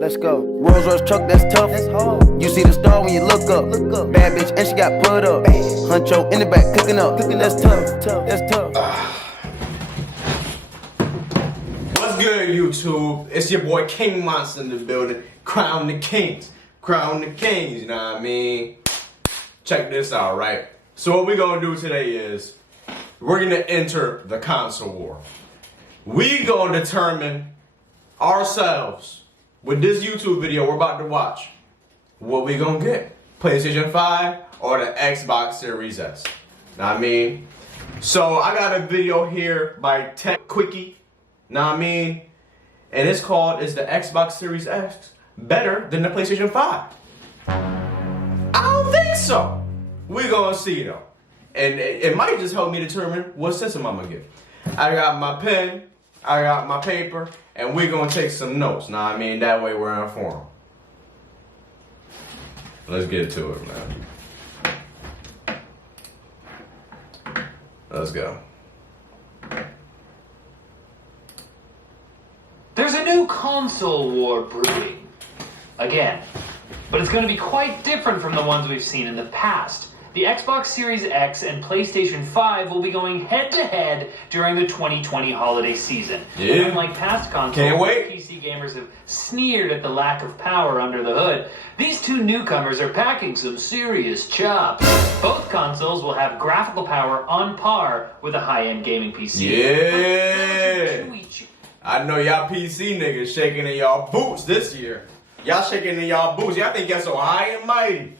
Let's go. Rolls Royce truck, that's tough. You see the star when you look up. Bad bitch, and she got put up. Huncho in the back, cooking up. That's tough. That's tough. What's good, YouTube? It's your boy King Monster in the building. Crown the Kings. Crown the Kings, you know what I mean? Check this out, right? So what we're gonna do today is we're gonna enter the console war. We gonna determine ourselves with this YouTube video we're about to watch what we gonna get, PlayStation 5 or the Xbox Series X. Know what I mean? So I got a video here by Tech Quickie, know what I mean? And it's called, is the Xbox Series X better than the PlayStation 5? I don't think so. We gonna see though. And it might just help me determine what system I'm gonna get. I got my pen, I got my paper, and we're gonna take some notes. Now, I mean, that way we're informed. Let's get to it, man. Let's go. There's a new console war brewing. Again. But it's going to be quite different from the ones we've seen in the past. The Xbox Series X and PlayStation 5 will be going head-to-head during the 2020 holiday season. Yeah. Unlike past consoles, can't wait. PC gamers have sneered at the lack of power under the hood. These two newcomers are packing some serious chops. Both consoles will have graphical power on par with a high-end gaming PC. Yeah. I know y'all PC niggas shaking in y'all boots this year. Y'all shaking in y'all boots. Y'all think y'all so high and mighty.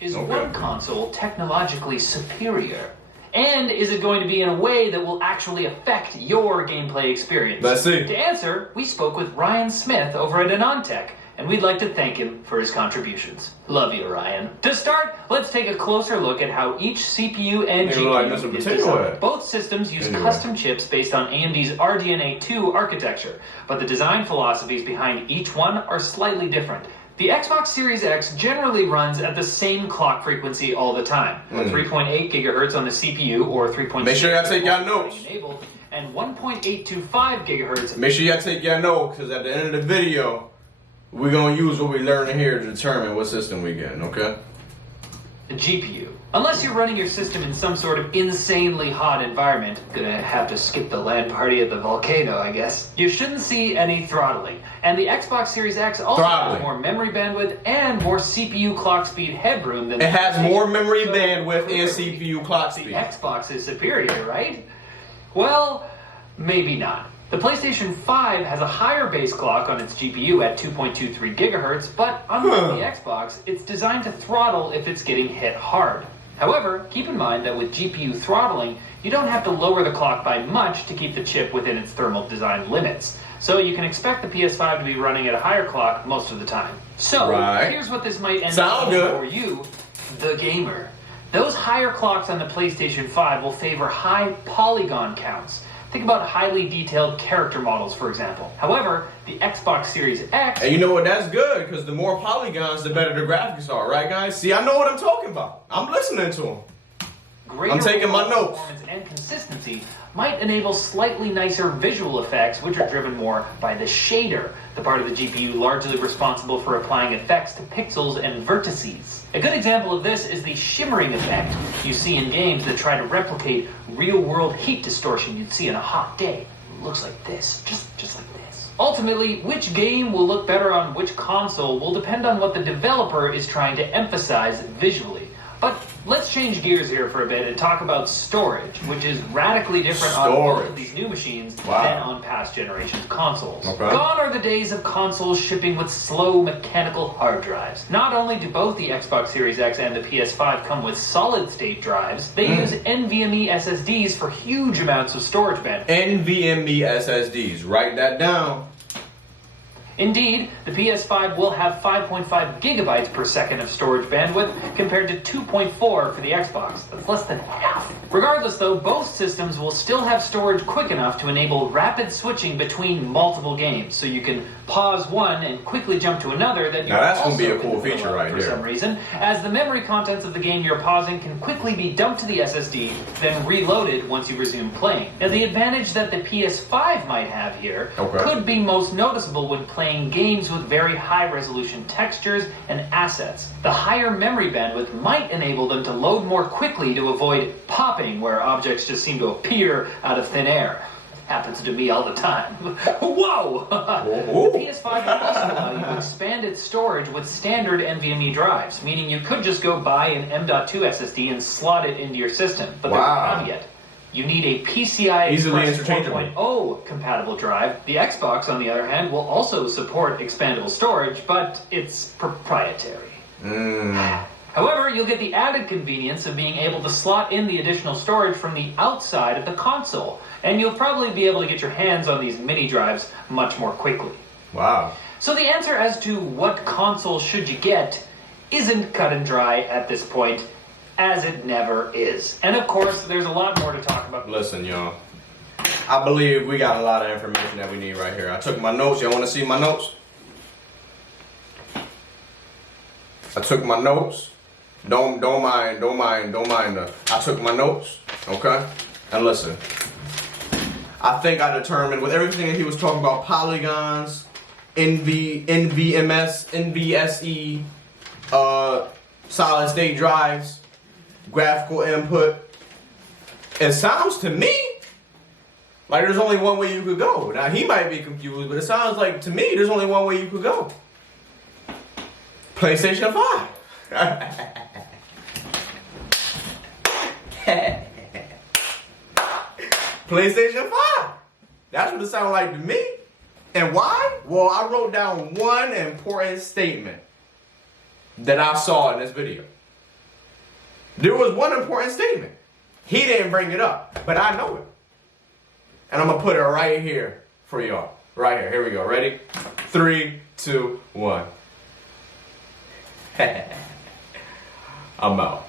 Is one console technologically superior? And is it going to be in a way that will actually affect your gameplay experience? Let's see. To answer, we spoke with Ryan Smith over at Anantech, and we'd like to thank him for his contributions. Love you, Ryan. To start, let's take a closer look at how each CPU and GPU is designed. Both systems use custom chips based on AMD's RDNA 2 architecture, but the design philosophies behind each one are slightly different. The Xbox Series X generally runs at the same clock frequency all the time, with 3.8 gigahertz on the CPU or 3.6. Make sure y'all take y'all notes. Enabled, and 1.825 gigahertz. Make sure y'all take y'all notes, because at the end of the video, we're going to use what we learned here to determine what system we get, okay? The GPU. Unless you're running your system in some sort of insanely hot environment, gonna have to skip the LAN party at the volcano, I guess, you shouldn't see any throttling. And the Xbox Series X also has more memory bandwidth and more CPU clock speed headroom than it has more memory bandwidth and CPU clock speed. The Xbox is superior, right? Well, maybe not. The PlayStation 5 has a higher base clock on its GPU at 2.23 gigahertz, but unlike the Xbox, it's designed to throttle if it's getting hit hard. However, keep in mind that with GPU throttling, you don't have to lower the clock by much to keep the chip within its thermal design limits. So you can expect the PS5 to be running at a higher clock most of the time. So, here's what this might end up for you, the gamer. Those higher clocks on the PlayStation 5 will favor high polygon counts. Think about highly detailed character models, for example. However, the Xbox Series X... And you know what, that's good, because the more polygons, the better the graphics are, right, guys? See, I know what I'm talking about. I'm listening to them. I'm taking my notes. Performance and consistency might enable slightly nicer visual effects, which are driven more by the shader, the part of the GPU largely responsible for applying effects to pixels and vertices. A good example of this is the shimmering effect you see in games that try to replicate real-world heat distortion you'd see on a hot day. It looks like this, just like this. Ultimately, which game will look better on which console will depend on what the developer is trying to emphasize visually. But let's change gears here for a bit and talk about storage, which is radically different on both of these new machines than on past generations consoles. Gone are the days of consoles shipping with slow mechanical hard drives. Not only do both the Xbox Series X and the PS5 come with solid-state drives, they use NVMe SSDs for huge amounts of storage bandwidth. NVMe SSDs, write that down. Indeed, the PS5 will have 5.5 gigabytes per second of storage bandwidth compared to 2.4 for the Xbox. That's less than half. Regardless though, both systems will still have storage quick enough to enable rapid switching between multiple games, so you can pause one and quickly jump to another that now that's going to be a cool feature right there. For some reason, as the memory contents of the game you're pausing can quickly be dumped to the SSD, then reloaded once you resume playing. Now the advantage that the PS5 might have here could be most noticeable when playing playing games with very high-resolution textures and assets. The higher memory bandwidth might enable them to load more quickly to avoid popping, where objects just seem to appear out of thin air. Happens to me all the time. Whoa! The PS5 will also allow you to expand its storage with standard NVMe drives, meaning you could just go buy an M.2 SSD and slot it into your system. But there's a caveat. You need a PCI Express 4.0 compatible drive. The Xbox, on the other hand, will also support expandable storage, but it's proprietary. However, you'll get the added convenience of being able to slot in the additional storage from the outside of the console, and you'll probably be able to get your hands on these mini drives much more quickly. Wow. So the answer as to what console should you get isn't cut and dry at this point, as it never is. And of course, there's a lot more to talk about. Listen, y'all. I believe we got a lot of information that we need right here. I took my notes. Y'all want to see my notes? I took my notes. Don't mind. I took my notes, okay? And listen, I think I determined with everything that he was talking about, polygons, NVSe, solid state drives, graphical input. It sounds to me like there's only one way you could go. Now he might be confused, but it sounds like to me there's only one way you could go. PlayStation 5. PlayStation 5. That's what it sounds like to me. And why? Well, I wrote down one important statement that I saw in this video. There was one important statement. He didn't bring it up, but I know it. And I'm going to put it right here for y'all. Right here. Here we go. Ready? 3, 2, 1. I'm out.